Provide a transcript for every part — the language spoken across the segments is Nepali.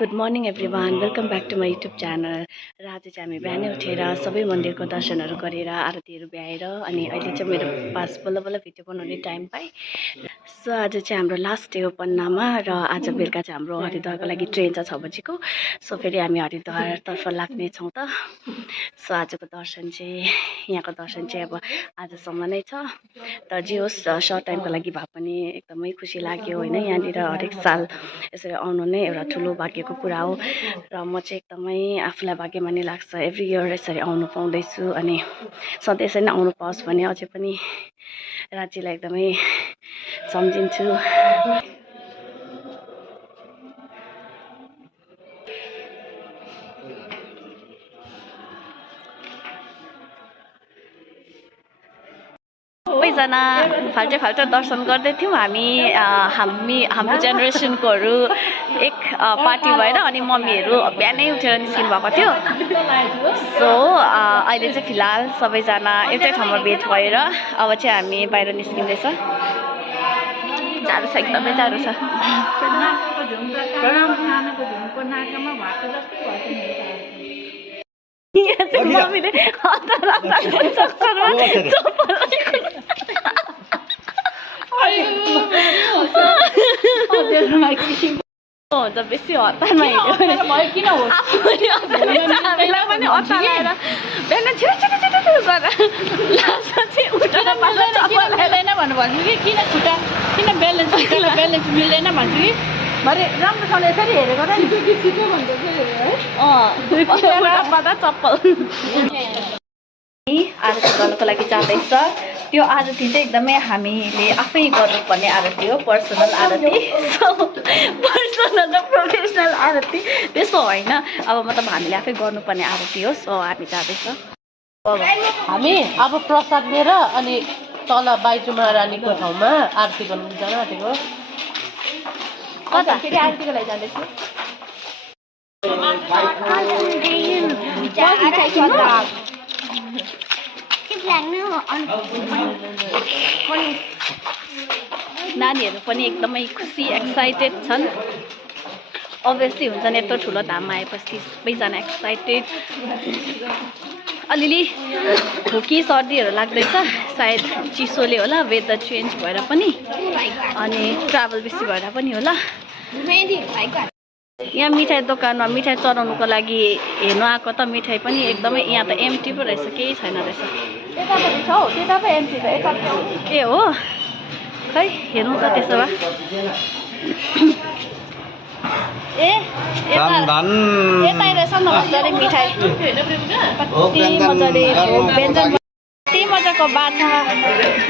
Good morning everyone, welcome back to my YouTube channel. र आज चाहिँ हामी बिहानै उठेर सबै मन्दिरको दर्शनहरू गरेर आरतीहरू भ्याएर अनि अहिले चाहिँ मेरो पास बल्ल बल्ल भिडियो बनाउने टाइम पाएँ। सो आज चाहिँ हाम्रो लास्ट डे हो पन्नामा र आज बेलुका चाहिँ हाम्रो हरिद्वारको लागि ट्रेन छ 6 बजीको। सो फेरि हामी हरिद्वारतर्फ लाग्नेछौँ त। सो आजको दर्शन चाहिँ यहाँको दर्शन चाहिँ अब आजसम्म नै छ। तर जे होस् सर्ट टाइमको लागि भए पनि एकदमै खुसी लाग्यो होइन। यहाँनिर हरेक साल यसरी आउनु नै एउटा ठुलो भाग्यको कुरा हो र म चाहिँ एकदमै आफूलाई भाग्यमानी लाग्छ एभ्री इयर यसरी आउनु पाउँदैछु अनि सधैँ यसरी नै आउनु पाओस् भने अझै पनि राज्यलाई एकदमै सम्झिन्छु। सबैजना फाल्टो दर्शन गर्दै थियौँ हाम्रो जेनेरेसनकोहरू एक पार्टी भएर अनि मम्मीहरू बिहानै उठेर निस्किनु भएको थियो। सो अहिले चाहिँ फिलहाल सबैजना एउटै ठाउँमा भेट भएर अब चाहिँ हामी बाहिर निस्किँदैछ। जाडो छ, एकदमै जाडो छ। मम्मीले हुन्छ बेसी हतारमा हिँड्यो किन हो हामीलाई पनि हतार आएर बिहान छिटो गरेर लास्ट चाहिँ उठेर मिल्दैन भन्नु भन्छु कि किन खुट्टा किन ब्यालेन्स मिल्दैन भन्छु कि भरे राम्रोसँग यसरी हेरेको र नि चप्पल आरती गर्नको लागि जाँदैछ। त्यो आरती चाहिँ एकदमै हामीले आफै गर्नुपर्ने आरती हो, पर्सनल आरती। पर्सनल र प्रोफेसनल आरती त्यस्तो होइन, अब मतलब हामीले आफै गर्नुपर्ने आरती हो। सो हामी जाँदैछ। हामी अब प्रसाद लिएर अनि तल बाइजु महारानीको ठाउँमा आरती गर्नु जान आँटेको। कता फेरि आरतीको लागि जाँदैछु। नानीहरू पनि एकदमै खुसी एक्साइटेड छन्। अभियसली हुन्छ नि, यत्रो ठुलो धाममा आएपछि सबैजना एक्साइटेड। अलिअलि खोकी सर्दीहरू लाग्दैछ, सायद चिसोले होला, वेदर चेन्ज भएर पनि अनि ट्राभल बेसी भएर पनि होला। यहाँ मिठाई दोकानमा मिठाई चढाउनुको लागि हेर्नु आएको त मिठाई पनि एकदमै यहाँ त एम्टी पो रहेछ, केही छैन रहेछ। त्यता पो एम्टी छ। ए हो, खै हेरौँ त त्यसो भए। यता रहेछ न मजाले मिठाई, कति मजाले व्यञ्जन, कति मजाको बाछा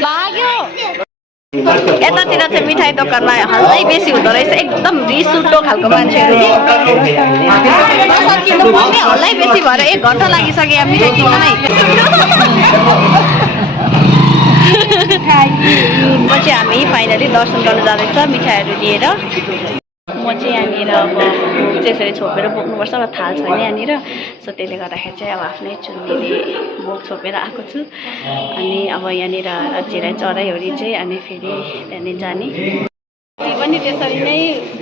लाग्यो। यतातिर चाहिँ मिठाई दोकानमा हल्लै बेसी हुँदो रहेछ, एकदम रिस उठ्दो खालको मान्छेहरू कि किन्नु पर्ने हल्लै बेसी भएर 1 घन्टा लागिसक्यो यहाँ मिठाई किन्नमै। म चाहिँ हामी फाइनली दर्शन गर्न जाँदैछ मिठाईहरू लिएर। म चाहिँ यहाँनिर अब भोग चाहिँ यसरी छोपेर बोक्नुपर्छ, अब थाल छैन यहाँनिर। सो त्यसले गर्दाखेरि चाहिँ अब आफ्नै चुन्नीले भोग छोपेर आएको छु। अनि अब यहाँनिर राज्यलाई चढाइवरी चाहिँ अनि फेरि त्यहाँनिर जाने। पनि त्यसरी नै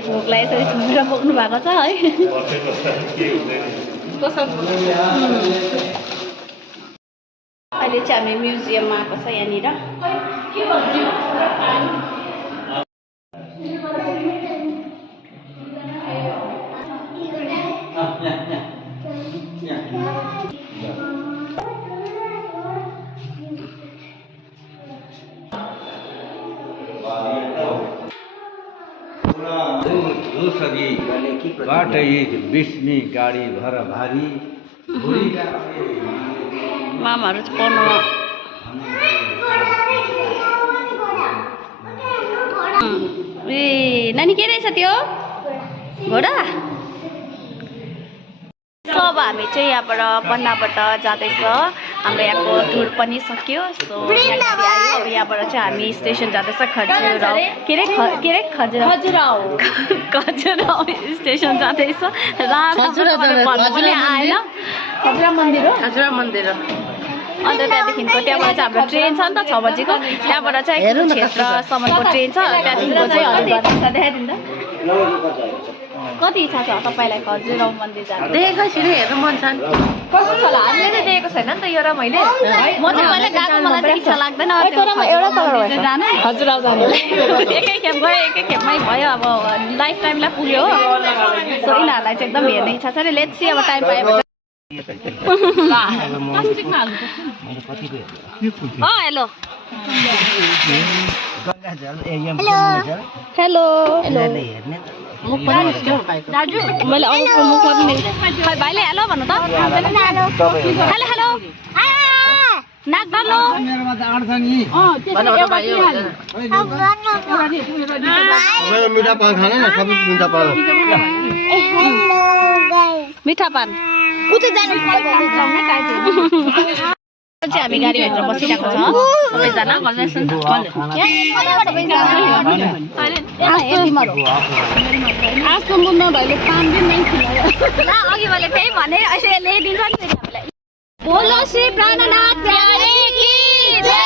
भोगलाई यसरी छोपेर बोक्नु भएको छ है। अहिले चाहिँ हामी म्युजियममा आएको छ यहाँनिर। बाटै बिस्मी गाडी भर भारी मामाहरू चाहिँ पढ्नुमा ए नानी के रहेछ त्यो घोडा। सो अब हामी चाहिँ यहाँबाट पन्नाबाट जाँदैछ। हाम्रो यहाँको टुर पनि सक्यो। सो अब यहाँबाट चाहिँ हामी स्टेसन जाँदैछ खजुराहो स्टेसन जाँदैछ। खजुरा मन्दिर अन्त त्यहाँदेखिको त्यहाँबाट चाहिँ हाम्रो ट्रेन छ नि त 6 बजीको, त्यहाँबाट चाहिँ क्षेत्रसम्मको ट्रेन छ। त्यहाँदेखिको चाहिँ कति इच्छा छ तपाईँलाई खजुराहो मन्दिर जानु? देखेको छुइनँ, हेर्नु मन छ नि। कस्तो छ होला? हामीले चाहिँ देखेको छैन नि त यो र मैले। म चाहिँ पहिला गएको, मलाई चाहिँ इच्छा लाग्दैन खजुराहो जानु। एकै खेप गयो, एकै खेपमै भयो। अब लाइफ टाइमलाई पुग्यो हो। सो यिनीहरूलाई चाहिँ एकदम हेर्ने इच्छा छ नि। लेट्स सी अब टाइम पाएपछि। हेलो हेलो दाजु, मैले अरूको मुखमा पनि खै भाइले हेलो भन्नु त। हेलो हेलो नाक गर्नु। मिठा पान चाहिँ हामी गाडीभित्र बसिरहेको छ सबैजना। अघि मैले त्यही भने, अहिले ल्याइदिन्छ नि हामीलाई। बोलो श्री प्राणनाथ प्यारे की जय,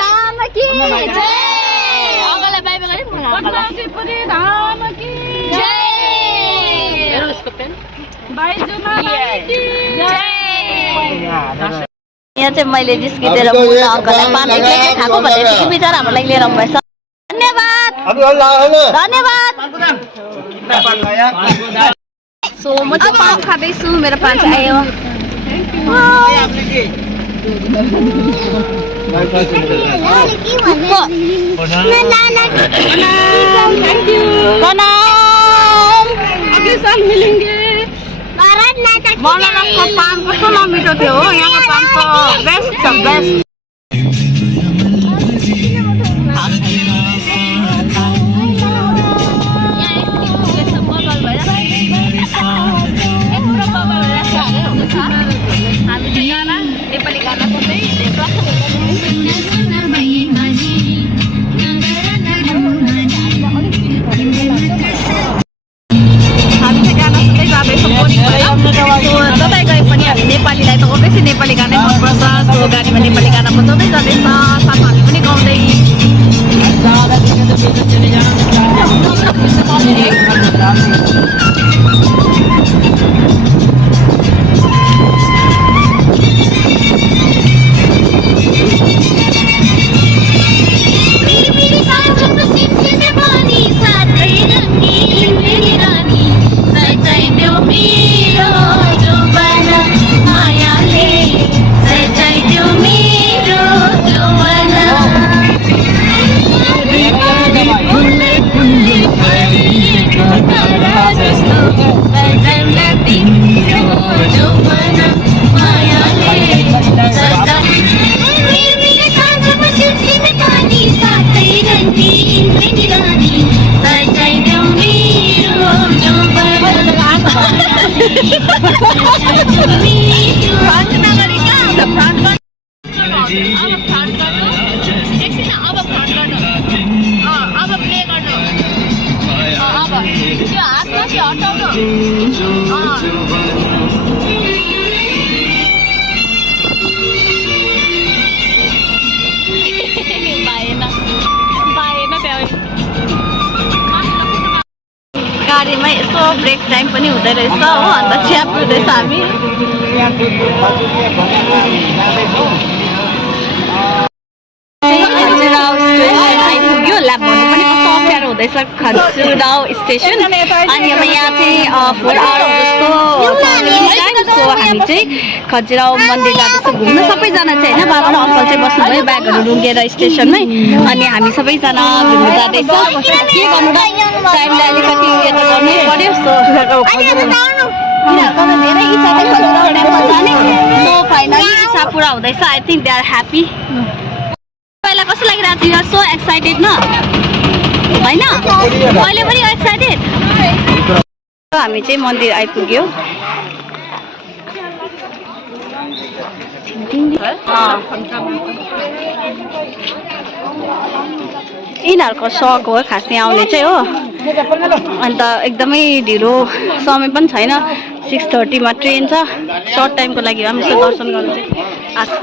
धाम की जय। अगाडि बाई बाई गरे धाम की जय। यहाँ चाहिँ मैले जिस्किँदै मुना अङ्कललाई पान एक्लै खाएको भनेर कि बिचरा हाम्रो लागि लिएर आउनुभएछ। धन्यवाद धन्यवाद। सो म चाहिँ पान खाँदैछु, मेरो पान चाहिँ आयो। बनारसको पान कस्तो नमिठो थियो हो, यहाँको पान त बेस्ट छ बेस्ट। हामी गाना नेपाली गाना सुन्दै जतै गए पनि हामी नेपालीलाई त ओभ्यसली नेपाली गानै मनपर्छ। सो गाडीमा नेपाली गाना बजाउँदै जाँदैछ, साथमा हामी पनि गाउँदै। गाडीमा यसो ब्रेक टाइम पनि हुँदै रहेछ हो, अन्त चिया पिउँदैछ हामी। खजुराहो स्टेसन आइपुग्यो। ल्याब भन्नु पनि कस्तो अप्ठ्यारो हुँदैछ खजुराहो स्टेसन। अनि अब यहाँ चाहिँ 4 आवर जस्तो टाइम। सो हामी चाहिँ खजुराहो मन्दिर जाँदैछौँ घुम्न। सबैजना चाहिँ होइन, बाबा र अङ्कल चाहिँ बस्नुभयो ब्यागहरू रुँगेर स्टेसनमै। अनि हामी सबैजना घुम्न जाँदैछ। के गर्नु र, टाइमले अलिकति उयो त गर्नै पर्यो। सो धेरै इच्छा थियो खजुराहो टेम्पल जाने। सो फाइनली इच्छा पुरा हुँदैछ। I think they are happy. पहिला कस्तो लागिरहेको थियो? यु आर सो एक्साइटेड न होइन? अहिले पनि एक्साइटेड। हामी चाहिँ मन्दिर आइपुग्यौँ। यिनीहरूको सक हो खास यहाँ आउने चाहिँ हो। अन्त एकदमै ढिलो समय पनि छैन, 6:30 ट्रेन छ। सर्ट टाइमको लागि हामी यसो दर्शन गर्नु चाहिँ आएको।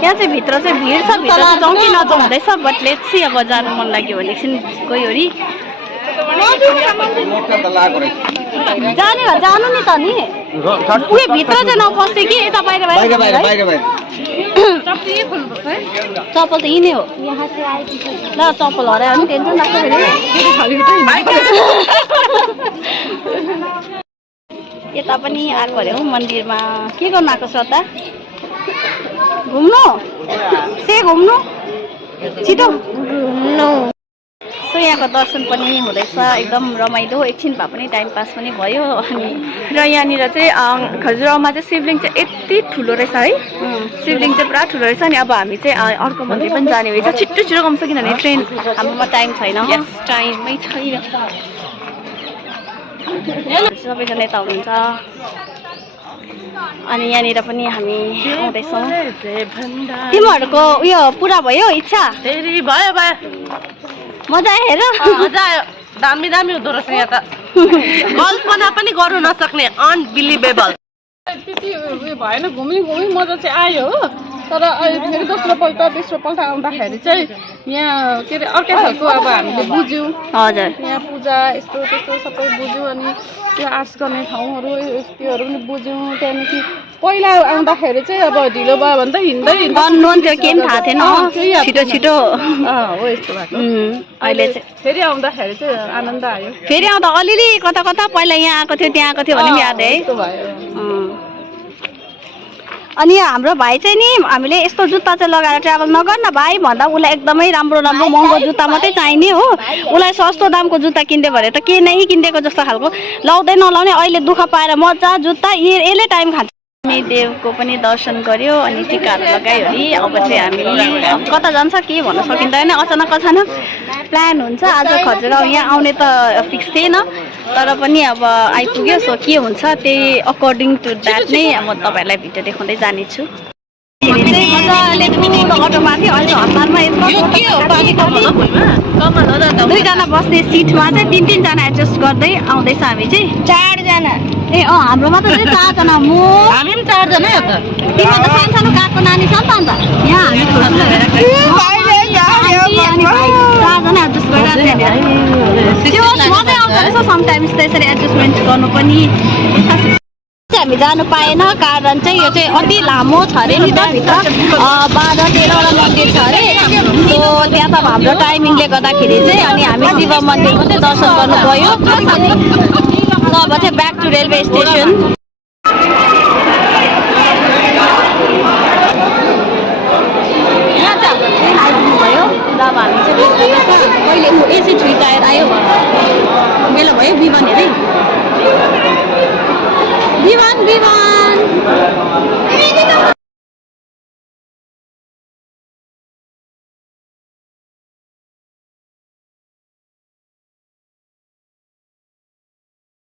यहाँ चाहिँ भित्र चाहिँ भिड छ, भित्र चाहिँ जाउँ कि नजाउँ हुँदैछ। बट लेट्स सी, अब जानु मन लाग्यो भने एकछिन गयो अरे। जाने भए जानु नि त नि उयो भित्र चाहिँ नपस्यो कि यता बाहिर चप्पल त यिनै हो ल चप्पल हरायो भने टेन्सन लाग्छ यता पनि आएको अरे हौ मन्दिरमा के गर्नु आएको श्रद्धा घुम्नु घुम्नु छिटो सो यहाँको दर्शन पनि हुँदैछ एकदम रमाइलो एकछिन भए पनि टाइम पास पनि भयो अनि र यहाँनिर चाहिँ खजुराहोमा चाहिँ शिवलिङ चाहिँ यति ठुलो रहेछ है शिवलिङ चाहिँ पुरा ठुलो रहेछ अनि अब हामी चाहिँ अर्को मन्दिर पनि जाने भएछ छिट्टो छिटो गउँछ किनभने ट्रेन हाम्रोमा टाइम छैन टाइममै छैन सबैजना यता हुनुहुन्छ अनि यहाँनिर पनि हामी आउँदैछौँ तिमीहरूको उयो पुरा भयो इच्छा फेरि भयो भयो मजा आयो हेर मजा आयो दामी दामी हुँदो रहेछ यहाँ त कल्पना पनि गर्नु नसक्ने अनबिलिभेबल त्यति उयो भएन घुमी मजा चाहिँ आयो हो तर अहिले फेरि तेस्रो पल्ट आउँदाखेरि चाहिँ यहाँ के अरे अर्कै खालको अब हामीले बुझ्यौँ हजुर यहाँ पूजा यस्तो त्यस्तो सबै बुझ्यौँ अनि त्यो आर्ट्स गर्ने ठाउँहरू त्योहरू पनि बुझ्यौँ त्यहाँदेखि पहिला आउँदाखेरि चाहिँ अब ढिलो भयो भने त हिँड्दै त्यो केही पनि थाहा थिएन छिटो छिटो हो यस्तो भएको अहिले चाहिँ फेरि आउँदाखेरि चाहिँ आनन्द आयो फेरि आउँदा अलिअलि कता कता पहिला यहाँ आएको थियो त्यहाँ आएको थियो भने पनि याद है यस्तो भयो अनि हाम्रो भाइ चाहिँ नि हामीले यस्तो जुत्ता चाहिँ लगाएर ट्राभल नगर्न भाइ भन्दा उसलाई एकदमै राम्रो महँगो जुत्ता मात्रै चाहिने हो उसलाई सस्तो दामको जुत्ता किनिदियो भने त के नै किनिदिएको जस्तो खालको लाउँदै नलाउने अहिले दुःख पाएर मजा जुत्ता यसले टाइम खान्छ हामी देवको पनि दर्शन गर्यो अनि टिकाहरू लगायो अरे अब चाहिँ हामी कता जान्छ के भन्न सकिँदैन अचानक प्लान हुन्छ आज खजुराहो यहाँ आउने त फिक्स थिएन तर पनि अब आइपुग्यो सो के हुन्छ त्यही अकर्डिङ टु द्याट नै म तपाईँहरूलाई भिडियो देखाउँदै जानेछु दुईजना बस्ने सिटमा चाहिँ तिनजना एडजस्ट गर्दै आउँदैछ हामी चाहिँ 4 जना ए हाम्रोमा त 4 जना म हामी पनि 4 जना हो त तिम्रो त सानो काको नानी छ नि त अन्त यहाँ हामी 4जना एडजस्ट गरेर त्यो मजै आउँछ रहेछ समटाइम्स त्यसरी एडजस्टमेन्ट गर्नु पनि हामी जानु पाएन कारण चाहिँ यो चाहिँ अति लामो छ अरे नि त भित्र 12-13वटा मन्दिर छ अरे सो त्यहाँ त हाम्रो टाइमिङले गर्दाखेरि चाहिँ अनि हामी शिव मन्दिरको चाहिँ दर्शन गर्नु गयो ल अब चाहिँ ब्याक टु रेलवे स्टेसन यहाँ चाहिँ हाम्रो ट्रेन आइपुग्नु भयो र अब हामी चाहिँ वेट गर्दैछ कहिले एसी 3 टायर आयो मेलो भयो विमान हेरै विमान